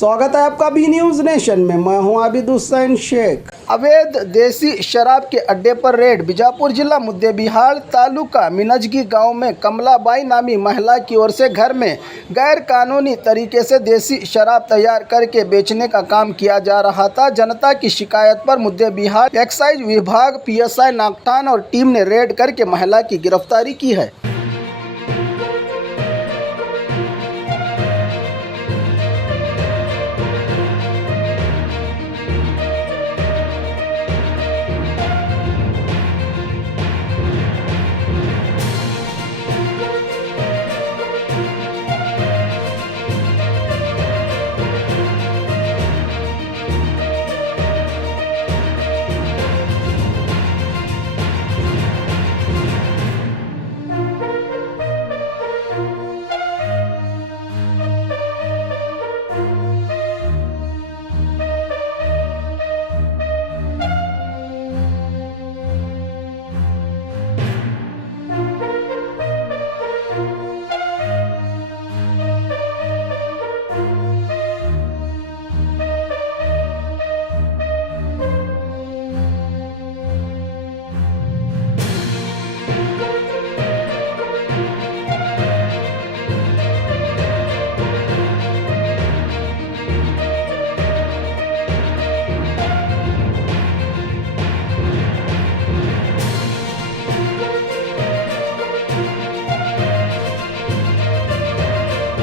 स्वागत है आपका बी न्यूज नेशन में। मैं हूं आबिद हुसैन शेख। अवैध देसी शराब के अड्डे पर रेड। बीजापुर जिला मुद्देबिहार तालुका मिनजगी गांव में कमलाबाई नामी महिला की ओर से घर में गैर कानूनी तरीके से देसी शराब तैयार करके बेचने का काम किया जा रहा था। जनता की शिकायत पर मुद्देबिहार एक्साइज विभाग पीएसआई नागठान और टीम ने रेड करके महिला की गिरफ्तारी की है।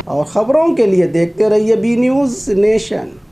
और खबरों के लिए देखते रहिए बी न्यूज नेशन।